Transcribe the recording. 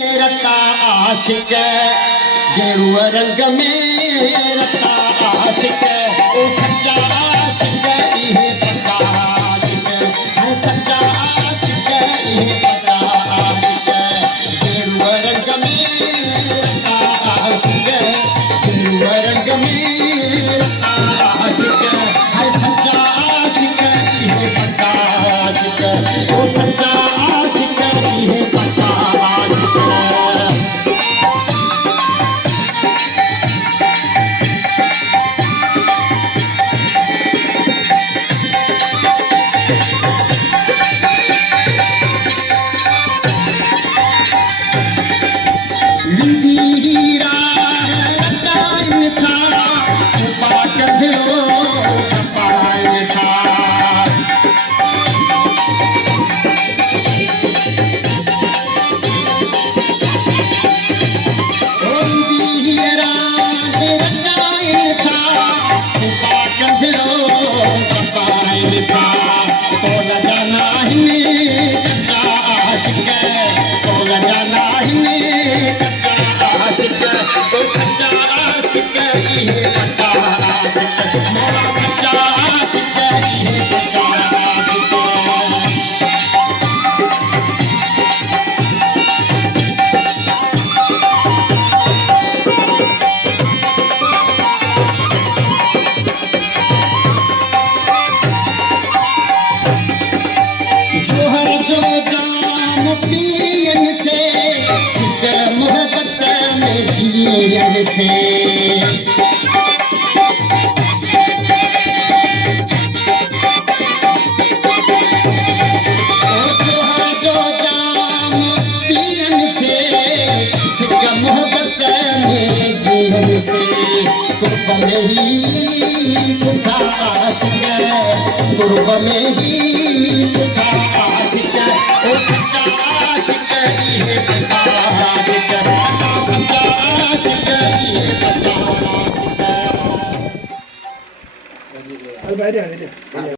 रता आशिक गेरुआ रंग में रता आशिक ओ सच्चा आशिक इहे पक्का आशिक है सच्चा आशिक इहे पक्का आशिक गेरुआ रंग में रता आशिक गेरुआ रंग में रता आशिक है सच्चा आशिक इहे पक्का आशिक ओ सच्चा आशिक इहे पक्का आशिक से जो जाम पियन से सिक्का मोहब्बत में जीवन से कुर्ब में ही कुठा आशिक कुर्ब में ही कुठा आशिक ओ सच्चा आशिक इहे पक्का आशिक सच्चा आशिक इहे पक्का आशिक